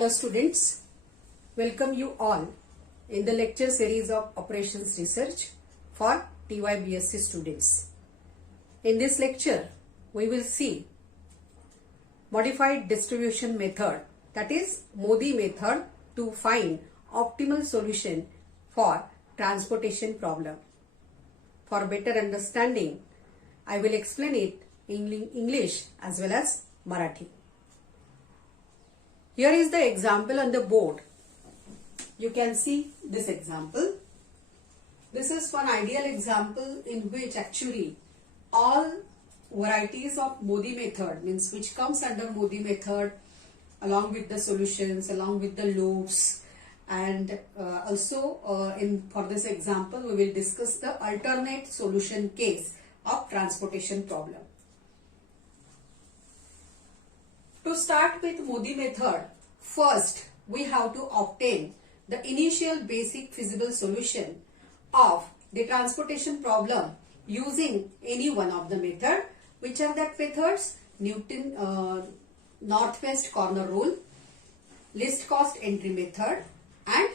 Hello students, welcome you all in the lecture series of Operations Research for TYBSc students. In this lecture, we will see modified distribution method, that is MODI method, to find optimal solution for transportation problem. For better understanding, I will explain it in English as well as Marathi. Here is the example on the board. You can see this example. This is one ideal example in which actually all varieties of MODI method, means which comes under MODI method, along with the solutions, along with the loops, and also for this example we will discuss the alternate solution case of transportation problem. To start with MODI method, first we have to obtain the initial basic feasible solution of the transportation problem using any one of the method. Which are that methods? Newton northwest corner rule, least cost entry method, and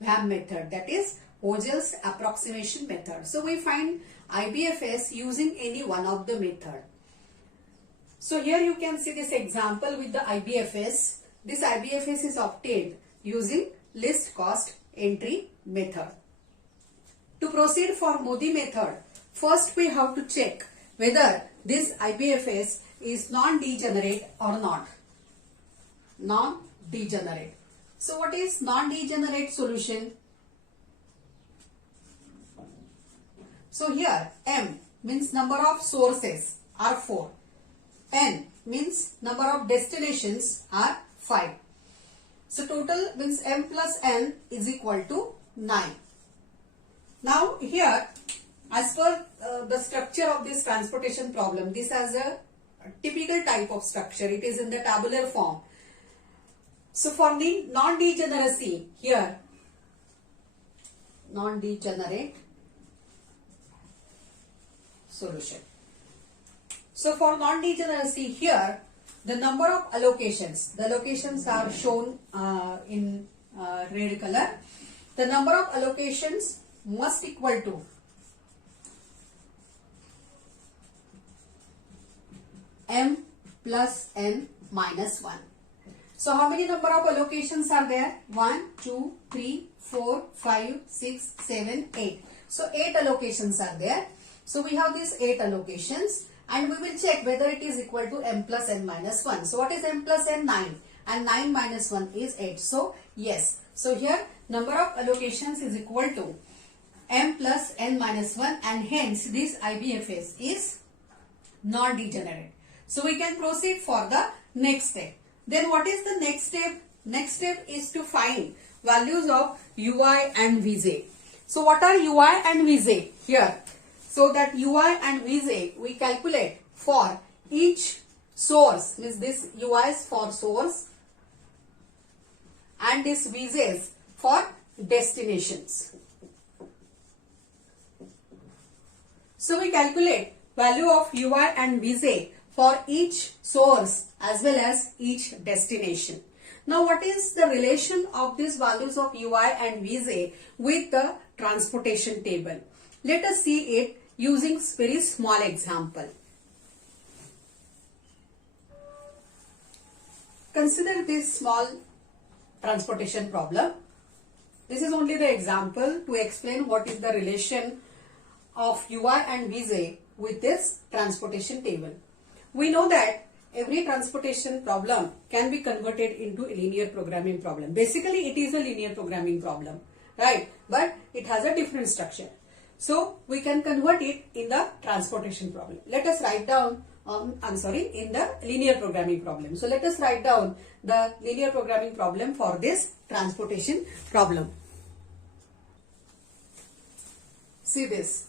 VAM method, that is Hosel's approximation method. So we find IBFS using any one of the method. So here you can see this example with the IBFS. This IBFS is obtained using least cost entry method. To proceed for MODI method, first we have to check whether this IBFS is non-degenerate or not. Non-degenerate. So what is non-degenerate solution? So here M means number of sources are 4. N means number of destinations are 5. So total means M plus N is equal to 9. Now here, as per the structure of this transportation problem, this has a typical type of structure. It is in the tabular form. So for the non-degeneracy here, non-degenerate solution. So for non-degeneracy here, the number of allocations, the locations are shown in red color. The number of allocations must equal to M plus N minus 1. So how many number of allocations are there? 1, 2, 3, 4, 5, 6, 7, 8. So 8 allocations are there. So we have these 8 allocations. And we will check whether it is equal to M plus N minus 1. So what is M plus N? 9. And 9 minus 1 is 8. So yes. So here number of allocations is equal to M plus N minus 1, and hence this IBFS is non-degenerate. So we can proceed for the next step. Then what is the next step? Next step is to find values of UI and Vz. So what are UI and Vz here? So that UI and Vz we calculate for each source, means this UI is for source and this Vz is for destinations. So we calculate value of UI and Vz for each source as well as each destination. Now what is the relation of these values of UI and Vz with the transportation table? Let us see it using very small example. Consider this small transportation problem. This is only the example to explain what is the relation of UI and Vz with this transportation table. We know that every transportation problem can be converted into a linear programming problem. Basically, it is a linear programming problem, right? But it has a different structure. So we can convert it in the transportation problem. Let us write down, in the linear programming problem. So let us write down the linear programming problem for this transportation problem. See this.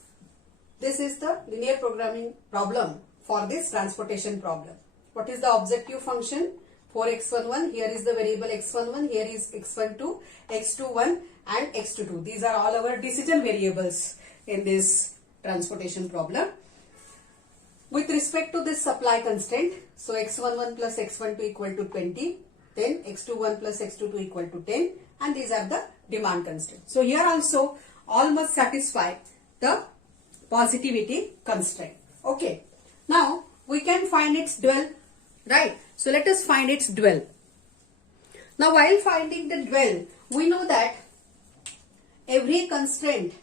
This is the linear programming problem for this transportation problem. What is the objective function? 4x11, here is the variable x11, here is x12, x21 and x22. These are all our decision variables in this transportation problem. With respect to this supply constraint, so x11 plus x12 equal to 20, then x21 plus x22 equal to 10, and these are the demand constraints. So here also all must satisfy the positivity constraint. Okay. Now we can find its dual, right? So let us find its dual. Now while finding the dual, we know that every constraint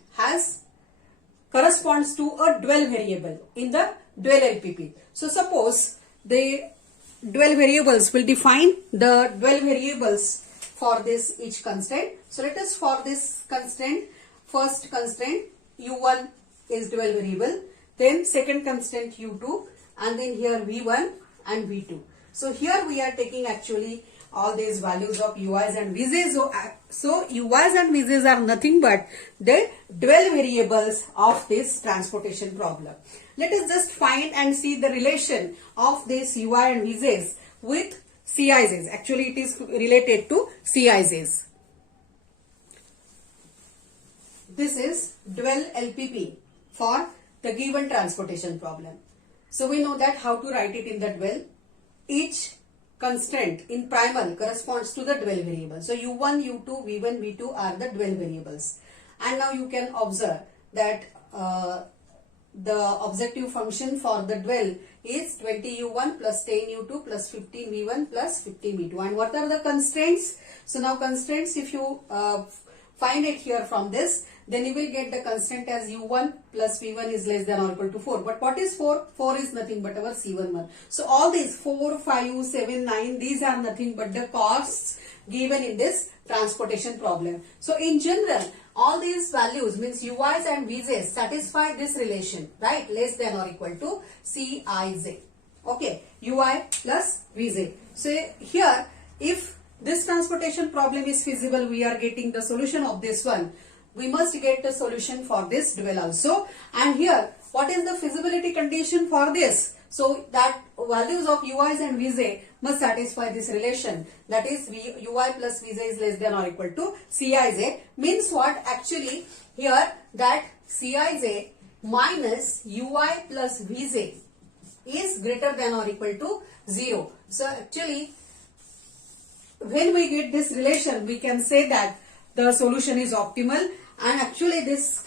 corresponds to a dual variable in the dual LPP. So suppose the dual variables will define the dual variables for this each constraint. So let us for this constraint, first constraint U1 is dual variable, then second constraint U2, and then here V1 and V2. So here we are taking actually all these values of UIs and Vj's. So UIs and Vj's are nothing but the dual variables of this transportation problem. Let us just find and see the relation of this UI and Vj's with Cij's. Actually it is related to Cij's. This is dual LPP for the given transportation problem. So we know that how to write it in the dual. Each constraint in primal corresponds to the dual variable. So U1, U2, V1, V2 are the dual variables. And now you can observe that the objective function for the dual is 20U1 plus 10U2 plus 15V1 plus 15V2. And what are the constraints? So now constraints, if you find it here from this, then you will get the constraint as U1 plus V1 is less than or equal to 4. But what is 4? 4 is nothing but our C11. So all these 4, 5, 7, 9, these are nothing but the costs given in this transportation problem. So in general, all these values means UIs and Vj's satisfy this relation, right? Less than or equal to Cij. Okay, UI plus Vj. So here, if this transportation problem is feasible, we are getting the solution of this one. We must get the solution for this dual also. And here, what is the feasibility condition for this? So that values of UIs and Vj must satisfy this relation. That is UI plus Vj is less than or equal to Cij. Means what? Actually here that Cij minus UI plus Vj is greater than or equal to 0. So actually when we get this relation, we can say that the solution is optimal. And actually this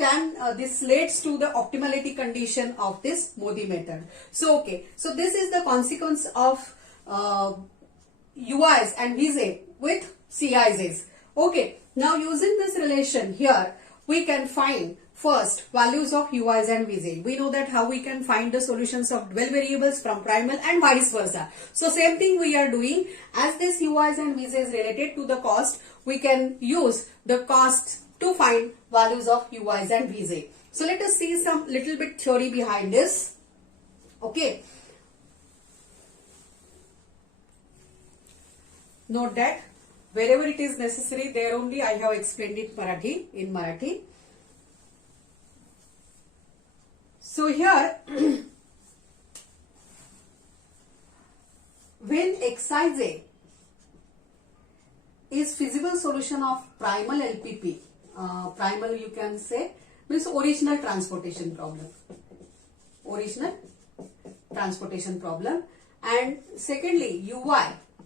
leads to the optimality condition of this Modi method. So okay, so this is the consequence of UIs and Vj with Cij's. Okay, now using this relation here, we can find first values of UIs and Vj. We know that how we can find the solutions of dual variables from primal and vice versa. So same thing we are doing. As this UIs and Vj is related to the cost, we can use the cost to find values of UIs and Vj. So let us see some little bit theory behind this. Okay. Note that wherever it is necessary, there only I have explained it in Marathi. So here, when Xij is feasible solution of primal LPP, primal you can say means original transportation problem. And secondly, UI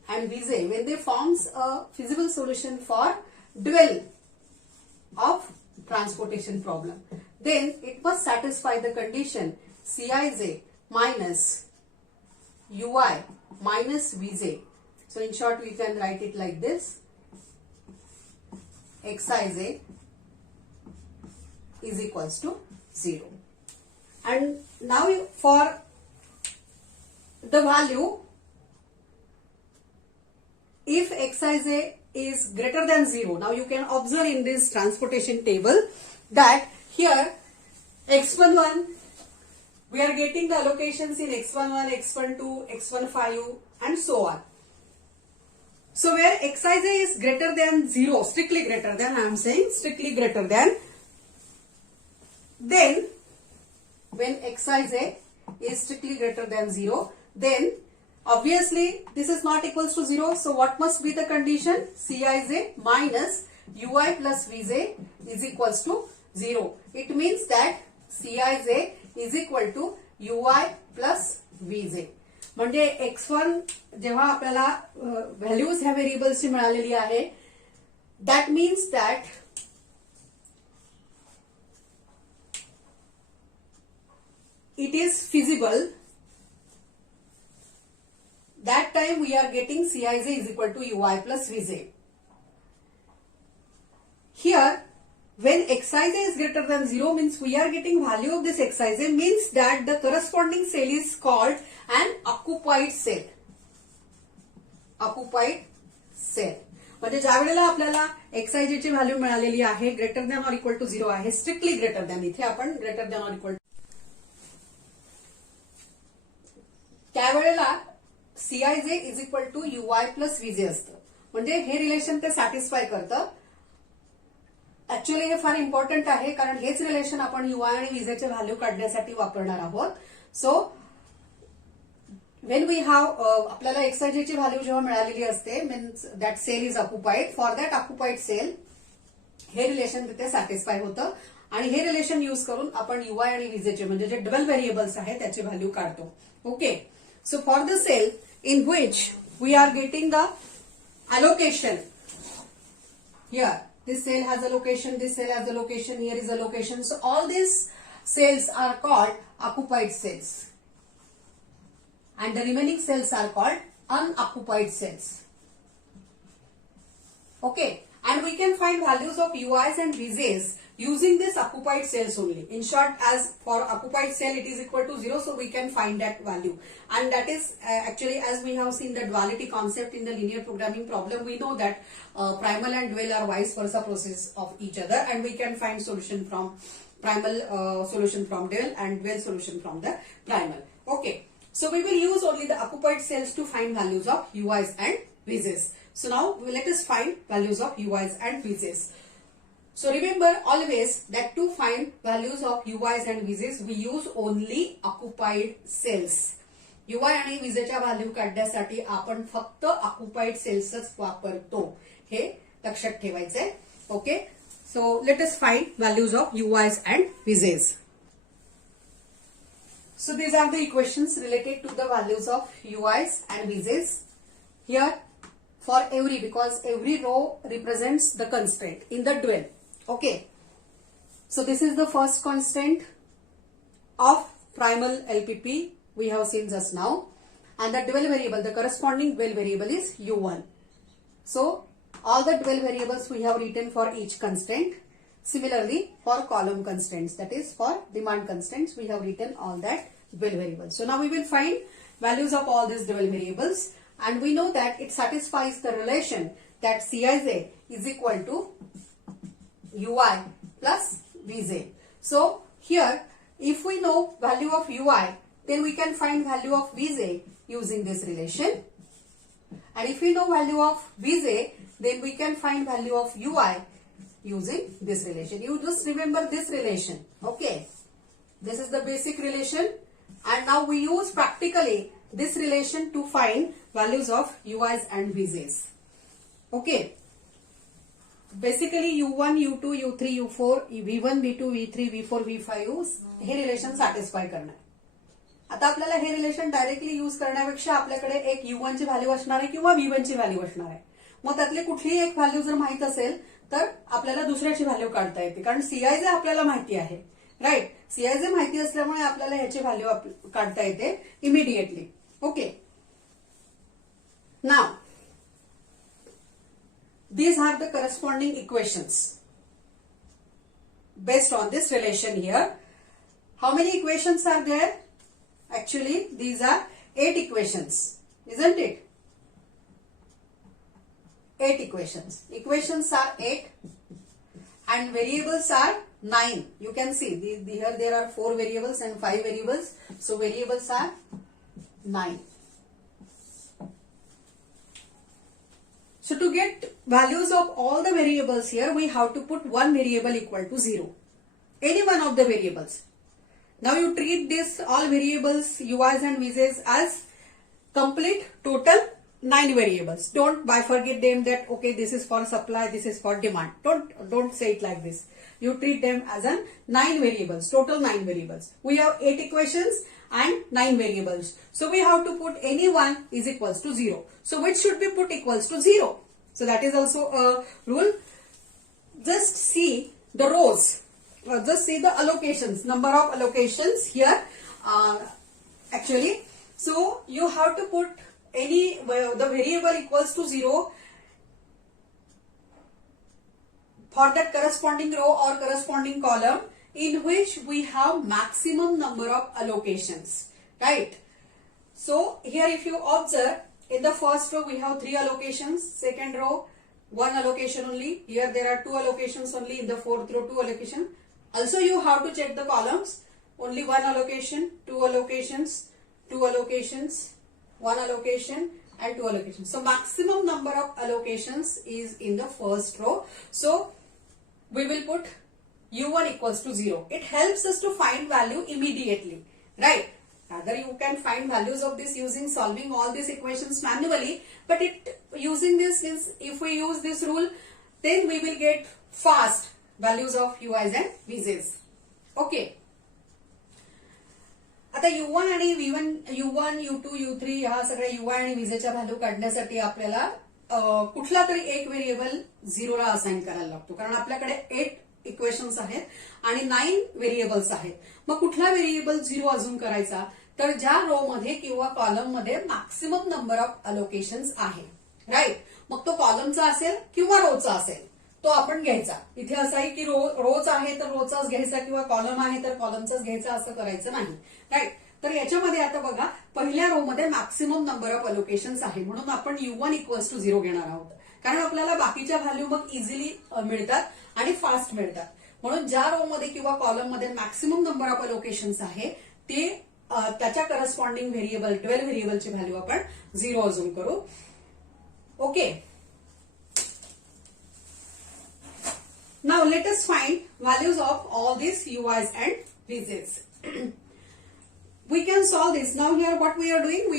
and Vj, when they forms a feasible solution for dual of transportation problem, then it must satisfy the condition Cij minus UI minus Vj. So in short, we can write it like this. Xij is equals to 0. And now for the value, if Xij is greater than 0, now you can observe in this transportation table that here x11, we are getting the allocations in x11, x12, x15 and so on. So where Xij is greater than 0, strictly greater than, I am saying strictly greater than, then when Xij is strictly greater than 0, then obviously this is not equals to 0. So what must be the condition? Cij minus Ui plus Vj is equals to 0. It means that Cij is equal to Ui plus Vj. म्हणजे x1 जेव्हा आपल्याला values ह्या व्हेरिएबल्सची मिळालेली आहे, that means that it is feasible. That time we are getting Cij is equal to ui plus vj. Here, when xij is greater than 0 means we are getting value of this xij means that the corresponding cell is called an occupied cell. Occupied cell. म्हणजे ज्या वेळेला आपल्याला xij ची value मिळालेली आहे greater than or equal to 0 आहे, strictly greater than, इथे आपण ग्रेटर दॅन ऑर इक्वल त्यावेळेला Cij is equal to ui plus vj असतं. म्हणजे हे रिलेशन ते सॅटिस्फाय करतं. ऍक्च्युअली हे फार इम्पॉर्टंट आहे कारण हेच रिलेशन आपण ui आणि vj चे व्हॅल्यू काढण्यासाठी वापरणार आहोत. सो वेन वी हॅव आपल्याला xij ची व्हॅल्यू जेव्हा मिळालेली असते means that cell is occupied, for that occupied cell hey relation तिथे सॅटिस्फाय होतं आणि हे रिलेशन यूज करून आपण ui आणि vj चे म्हणजे जे डबल व्हेरिएबल्स आहेत त्याची व्हॅल्यू काढतो. Okay. So for the cell in which we are getting the allocation, here this cell has a location, this cell has a location, here is a location. So all these cells are called occupied cells and the remaining cells are called unoccupied cells. Okay, and we can find values of ui's and vj's using this occupied cells only. In short, as for occupied cell it is equal to 0, so we can find that value, and that is actually, as we have seen the duality concept in the linear programming problem, we know that primal and dual are vice versa process of each other, and we can find solution from primal solution from dual and dual solution from the primal. Okay, so we will use only the occupied cells to find values of ui's and vj's. So now let us find values of ui's and vj's. So remember always that to find values of ui's and vj's we use only occupied cells. ui आणि vj च्या value काढण्यासाठी आपण फक्त occupied सेल्सच वापरतो, हे लक्षात ठेवायचंय. Okay. So let us find values of ui's and vj's. So these are the equations related to the values of ui's and vj's. Here for every, because every row represents the constraint in the dual. Okay, so this is the first constant of primal LPP we have seen just now, and the dual variable, the corresponding dual variable is u1. So all the dual variables we have written for each constraint. Similarly for column constraints, that is for demand constraints, we have written all that dual variables. So now we will find values of all these dual variables, and we know that it satisfies the relation that Cij is equal to ui plus vj. So here if we know value of ui, then we can find value of vj using this relation, and if we know value of vj, then we can find value of ui using this relation. You just remember this relation. Okay, this is the basic relation, and now we use practically this relation to find values of ui's and vj's. Okay, basically u1, u2, u3, u4, v1, v2, v3, v4, v5 हे relation satisfy करणार. आता आपल्याला हे relation directly use करण्यापेक्षा आपल्याकडे एक u1 ची value असणार आहे किंवा v1 ची व्हॅल्यू असणार आहे. मग त्यातली कुठलीही एक व्हॅल्यू जर माहित असेल तर आपल्याला दुसऱ्याची व्हॅल्यू काढता येते, कारण Cij आपल्याला माहिती आहे, राईट. Cij माहिती असल्यामुळे आपल्याला ह्याची व्हॅल्यू काढता येते immediately. Okay. Now these are the corresponding equations based on this relation here. How many equations are there? Actually, these are 8 equations, isn't it? 8 equations. Equations are 8 and variables are 9. You can see here there are 4 variables and 5 variables. So variables are 9. So to get values of all the variables here, we have to put one variable equal to 0. Any one of the variables. Now you treat this all variables, ui's and vj's, as complete total 9 variables. Don't bifurcate them that okay, this is for supply, this is for demand. Don't say it like this. You treat them as a 9 variables, total 9 variables. We have 8 equations and 9 variables. So we have to put any one is equals to 0. So which should be put equals to 0? So that is also a rule. Just see the rows. Just see the allocations, number of allocations here. Actually, so you have to put any the variable equals to 0 for that corresponding row or corresponding column in which we have maximum number of allocations, right? So here if you observe, in the first row we have 3 allocations, second row 1 allocation only, here there are 2 allocations only, in the fourth row 2 allocation. Also you have to check the columns, only 1 allocation, 2 allocations, 2 allocations, 1 allocation and 2 allocations. So maximum number of allocations is in the first row. So we will put u1 equals to 0. It helps us to find value immediately, right? Rather you can find values of this using solving all these equations manually, but using this is, if we use this rule, then we will get fast values of ui's and v's. Okay. आता u1 आणि v1, u1, u2, u3 ह्या सगळ्या ui आणि vjच्या value काढण्यासाठी आपल्याला कुठला तरी एक व्हेरिएबल 0 ला असाइन करायला लागतो, कारण आपल्याकडे 8 इक्वेशन्स आहेत आणि 9 व्हेरिएबल्स आहेत. मग कुठला व्हेरिएबल 0 अजून करायचा, तर ज्या रो मध्ये किंवा कॉलम मध्ये मॅक्सिमम नंबर ऑफ अलोकेशन्स आहे, राईट. मग तो कॉलमचा असेल किंवा रोचा असेल तो आपण घ्यायचा. इथे असं आहे की रोच आहे तर रोचाच घ्यायचा किंवा कॉलम आहे तर कॉलमचाच घ्यायचा, असं करायचं नाही, राईट. तर याच्यामध्ये आता बघा, पहिल्या रो मध्ये मॅक्सिमम नंबर ऑफ अलोकेशन्स आहे म्हणून आपण u1 इक्वल्स टू 0 घेणार आहोत, कारण आपल्याला बाकीच्या व्हॅल्यू मग इझिली मिळतात आणि फास्ट मिळतात. म्हणून ज्या रो मध्ये किंवा कॉलम मध्ये मॅक्सिमम नंबर ऑफ अलोकेशन्स आहे ते त्याच्या करस्पॉन्डिंग व्हेरिएबल 12 व्हेरिएबलची व्हॅल्यू आपण 0 अजून करू. Okay. Now let us find values of all these ui's and vj's. We can solve this. Now here what we are doing,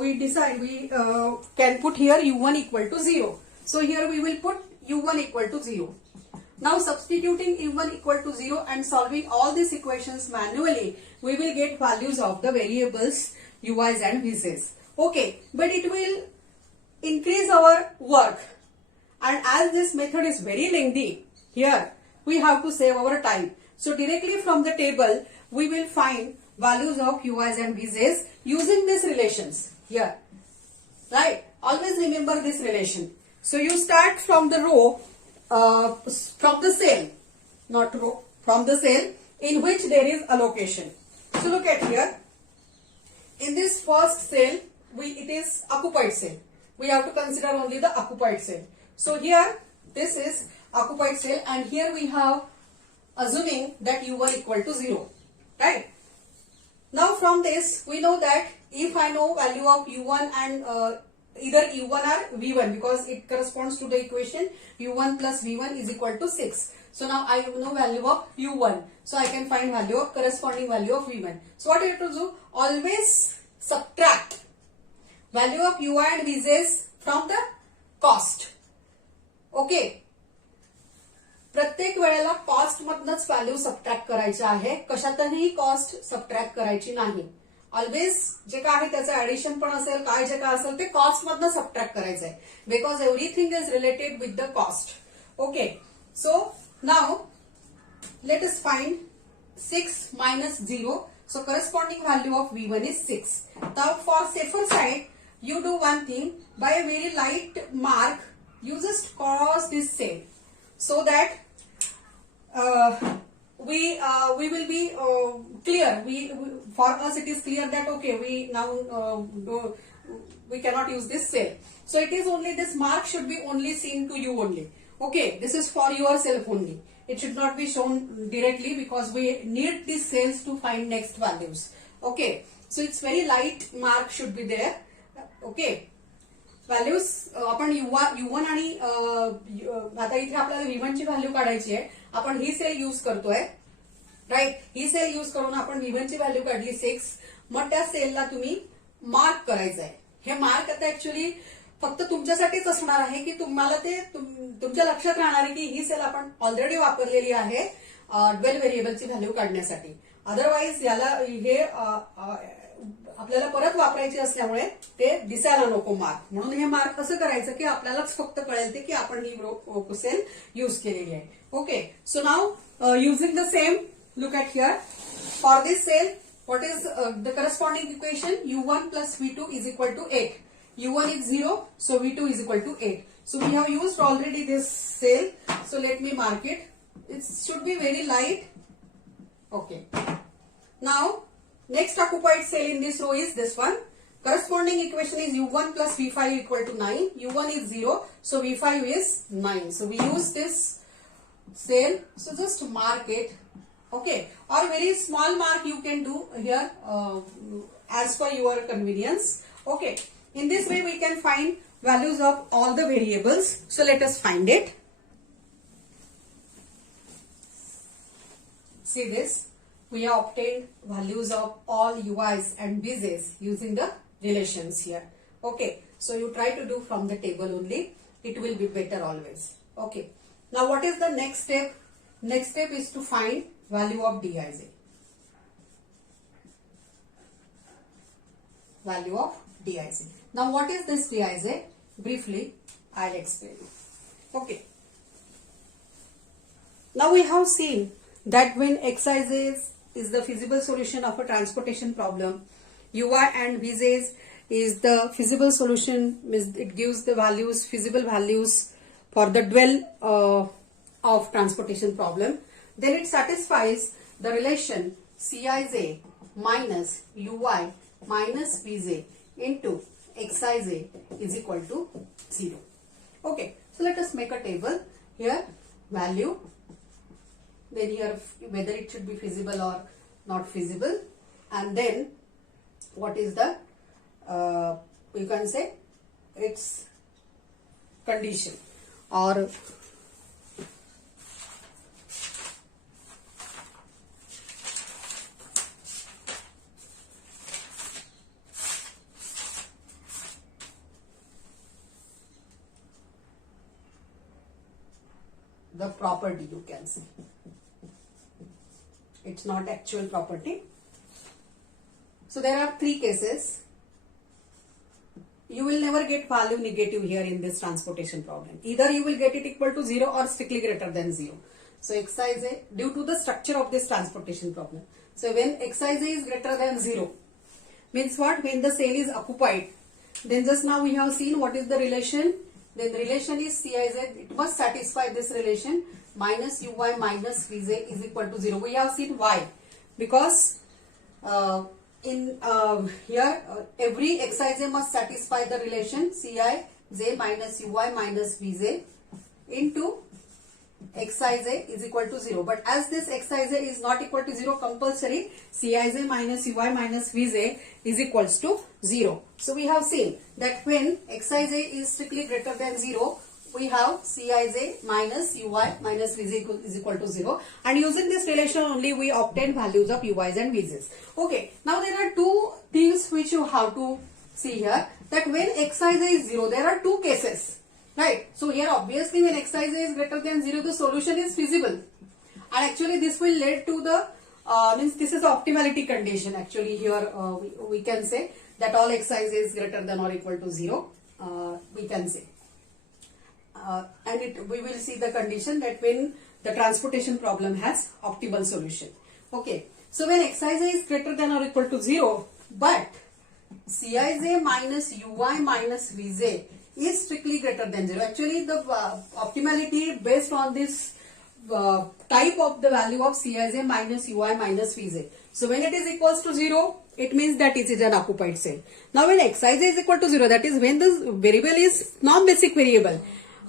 we decide we can put here u1 equal to 0. So here we will put u1 equal to 0. Now substituting u1 equal to 0 and solving all these equations manually, we will get values of the variables ui's and vj's. Okay, but it will increase our work, and as this method is very lengthy, here we have to save our time. So directly from the table we will find values of ui's and vj's using these relations here, right? Always remember this relation. So you start from the row, from the cell, not row, from the cell in which there is allocation. So look at here, in this first cell it is occupied cell. We have to consider only the occupied cell. So here this is occupied cell, and here we have assuming that u1 equal to 0, right? Now from this we know that if I know value of u1 and either u1 or v1, because it corresponds to the equation u1 plus v1 is equal to 6. So now I know value of u1, so I can find value of corresponding value of v1. So what I have to do, always subtract value of ui and vj's from the cost. Okay. प्रत्येक वेळेला cost मधनच value subtract करायच्या आहे, कशातही cost subtract करायची नाही. Always जे काय आहे त्याचं addition पण असेल, काय जे काय असेल ते कॉस्ट मधनं सबट्रॅक्ट करायचं आहे, because everything is related with the cost. Okay. So now let us find 6 minus 0. So corresponding value of v1 is 6. Now for safer side, you do one thing, by a very light mark you just cross this cell, so that we will be clear. For us it is clear that okay, we now we cannot use this cell. So it is only this mark should be only seen to you only. Okay, this is for yourself only. It should not be shown directly because we need these cells to find next values. Okay, so it's very light mark should be there. Okay. Values आपण u1 आणि आता इथे आपल्याला v1 ची value काढायची आहे. आपण ही cell use करतोय, राईट. ही सेल यूज करून आपण v1 ची व्हॅल्यू काढली 6. मग त्या सेलला तुम्ही मार्क करायचं आहे. हे मार्क आता ऍक्च्युअली फक्त तुमच्यासाठीच असणार आहे की तुम्हाला ते तुमच्या लक्षात राहणार आहे की ही सेल आपण ऑलरेडी वापरलेली आहे 12 व्हेरिएबलची व्हॅल्यू काढण्यासाठी. अदरवाईज याला हे आपल्याला परत वापरायचे असल्यामुळे ते दिसायला नको मार्क, म्हणून हे मार्क कसं करायचं की आपल्यालाच फक्त कळेल ते की आपण ही सेल यूज केलेली आहे. Okay, so now using the same, look at here. For this cell, what is the corresponding equation? u1 plus v2 is equal to 8. u1 is 0, so v2 is equal to 8. So we have used already this cell, so let me mark it. It should be very light. Okay. Now next occupied cell in this row is this one. Corresponding equation is u1 plus v5 equal to 9. u1 is 0, so v5 is 9. So we use this cell, so just mark it. Okay, or very small mark you can do here as per your convenience. Okay, in this way we can find values of all the variables. So let us find it. See this, we have obtained values of all ui's and vj's using the relations here. Okay, so you try to do from the table only, it will be better always. Okay, now what is the next step? Next step is to find value of dij. Value of dij. Now what is this dij? Briefly I'll explain. Okay. Now we have seen that when xij is the feasible solution of a transportation problem, ui and vj's is the feasible solution, means it gives the values, feasible values for the dual of transportation problem. Then it satisfies the relation Cij minus ui minus vj into xij is equal to 0. Okay, so let us make a table. Here value, then here whether it should be feasible or not feasible, and then what is the you can say its condition or the property, you can say. It's not actual property. So there are three cases. You will never get value negative here in this transportation problem. Either you will get it equal to 0 or strictly greater than 0. So xij, due to the structure of this transportation problem. So when xij is greater than 0, means what? When the cell is occupied. Then just now we have seen what is the relation. Then the relation is Cij, it must satisfy this relation, minus ui minus vj is equal to 0. We have seen why. Because in here every xij must satisfy the relation Cij minus ui minus vj into xij is equal to 0. But as this xij is not equal to 0 compulsory, Cij minus ui minus vj is equals to 0. So we have seen that when xij is strictly greater than 0, we have Cij minus ui minus vj is equal to 0, and using this relation only we obtain values of ui's and vj's. Okay, now there are two things which you have to see here, that when xij is 0, there are two cases. Right. So here obviously when xij is greater than 0, the solution is feasible. And actually this will lead to the, means this is the optimality condition. Actually here we can say that all xij is greater than or equal to 0. We can say. And we will see the condition that when the transportation problem has optimal solution. Okay. So when xij is greater than or equal to 0, but Cij minus ui minus vj is strictly greater than 0. Actually the optimality based on this type of the value of Cij minus ui minus vj. So when it is equals to 0, it means that it is an occupied cell. Now when xij is equal to 0, that is when the variable is non-basic variable.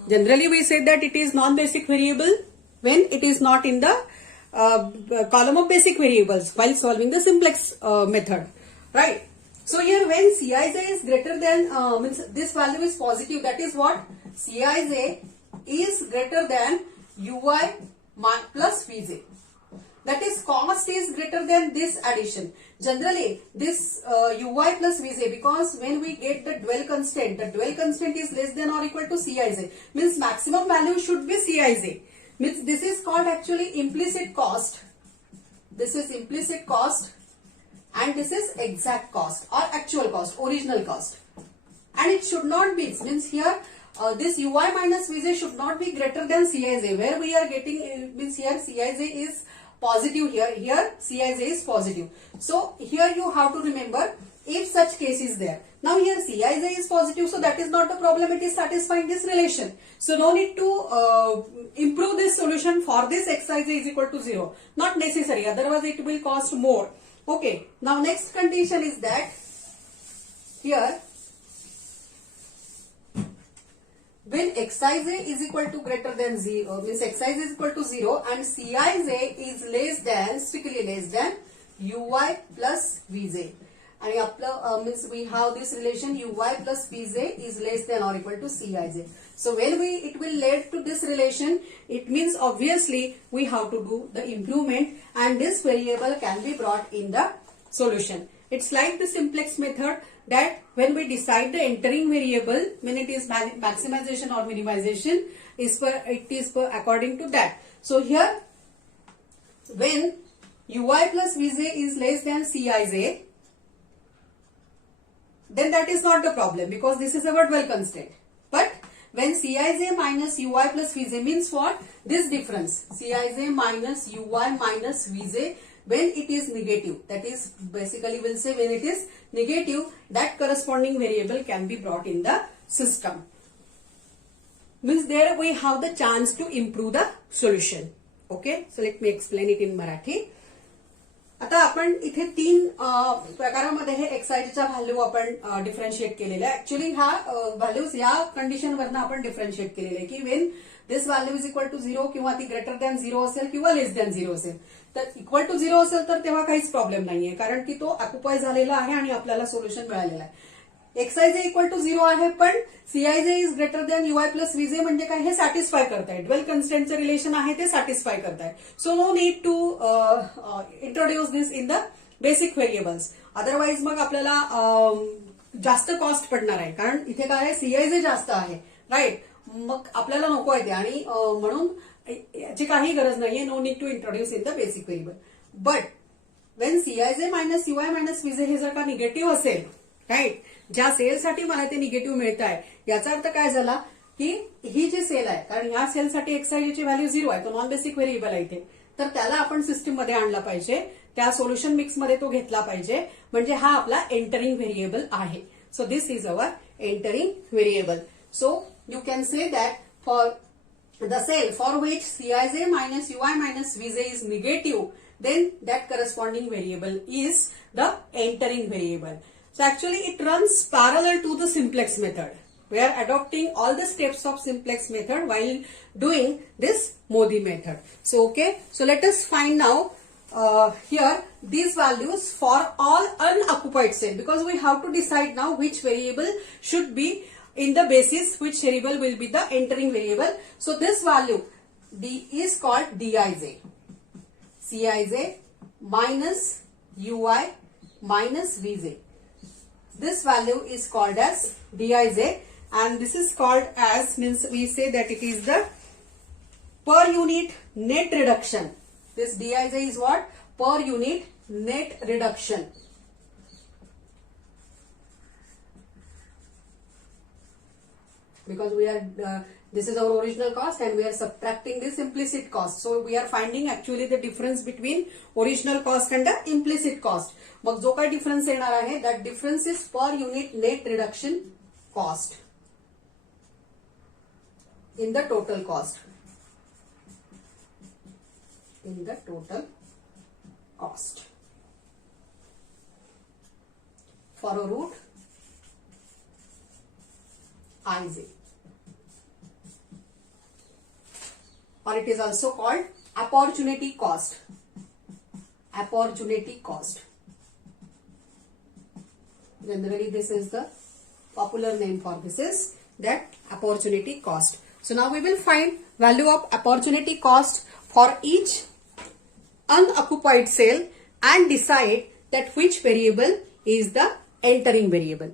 Generally we say that it is non-basic variable when it is not in the column of basic variables while solving the simplex method. Right. So here when Cij is greater than, means this value is positive, that is what? Cij is greater than ui plus vj. That is cost is greater than this addition. Generally this ui plus vj, because when we get the dual constant is less than or equal to Cij, means maximum value should be Cij. Means this is called actually implicit cost. This is implicit cost. and this is exact cost or actual cost, original cost. And it should not be, means here this UI minus Vj should not be greater than Cij. Where we are getting, means here Cij is positive, here Cij is positive. So here you have to remember if such case is there. Now here Cij is positive, so that is not a problem, it is satisfying this relation. So no need to improve this solution for this Xij is equal to 0. Not necessary, otherwise it will cost more. Okay, now next condition is that here when Xij is equal to greater than 0, means Xij is equal to 0 and Cij is less than, strictly less than Ui plus Vj. And means we have this relation Ui plus Vj is less than or equal to Cij. So when it will lead to this relation, it means obviously we have to do the improvement and this variable can be brought in the solution. It's like the simplex method that when we decide the entering variable, when it is maximization or minimization, it is according to that. So here when Ui plus Vj is less than Cij, then that is not the problem because this is our dwell constraint. But when Cij minus Ui plus Vj means what? This difference, Cij minus Ui minus Vj, when it is negative, that is basically we'll say when it is negative, that corresponding variable can be brought in the system. Means there we have the chance to improve the solution. Okay, so let me explain it in Marathi. आता आपण इथे 3 प्रकारामध्ये हे एक्सायजीच्या value आपण differentiate केलेले आहे. Actually ह्या values या condition वरनं आपण डिफरन्शिएट केलेले आहे की when this value is equal to 0 किंवा ती ग्रेटर दॅन 0 असेल किंवा लेस दॅन 0 असेल. तर इक्वल टू 0 असेल तर तेव्हा काहीच प्रॉब्लेम नाहीये कारण की तो ऑक्युपाय झालेला आहे आणि आपल्याला सोल्युशन मिळालेलं आहे. Xij इक्वल टू 0 आहे पण Cij is greater than Ui plus Vj म्हणजे काय, हे सॅटिस्फाय करताय. ड्वेल कन्स्ट्रेंटचं रिलेशन आहे ते सॅटिस्फाय करताय. So no need to introduce this in the basic variables. Otherwise मग आपल्याला जास्त कॉस्ट पडणार आहे कारण इथे काय आहे, Cij जास्त आहे, राईट. मग आपल्याला नको आहे ते आणि म्हणून याची काही गरज नाहीये. No need to introduce in the basic variable. But when Cij minus Ui minus Vj हे जर का निगेटिव्ह असेल, राईट, ज्या सेलसाठी मला ते निगेटिव्ह मिळत आहे याचा अर्थ काय झाला की ही जी सेल आहे, कारण ह्या सेलसाठी एक्सायजीची व्हॅल्यू 0 आहे, तो नॉन बेसिक व्हेरिएबल आहे इथे, तर त्याला आपण सिस्टीम मध्ये आणला पाहिजे, त्या सोल्युशन मिक्स मध्ये तो घेतला पाहिजे, म्हणजे हा आपला एंटरिंग व्हेरिएबल आहे. So this is our entering variable. So you can say that for the cell for which Cij minus Ui minus Vj is negative, then that corresponding variable is the entering variable. So actually it runs parallel to the simplex method. We are adopting all the steps of simplex method while doing this Modi method. So okay, so let us find now here these values for all unoccupied cell, because we have to decide now which variable should be in the basis, which variable will be the entering variable. So this value D is called Dij. Cij minus Ui minus Vj. This value is called as Dij, and this is called as, means we say that it is the per unit net reduction. This Dij is what? Per unit net reduction. Because we are this is our original cost and we are subtracting this implicit cost, so we are finding actually the difference between original cost and the implicit cost. मग जो काय difference येणार आहे, that difference is per unit net reduction cost in the total cost. In the total cost for a root Ij. Or it is also called opportunity cost. Opportunity cost. Generally, this is the popular name for this is that opportunity cost. So now we will find value of opportunity cost for each unoccupied cell and decide that which variable is the entering variable.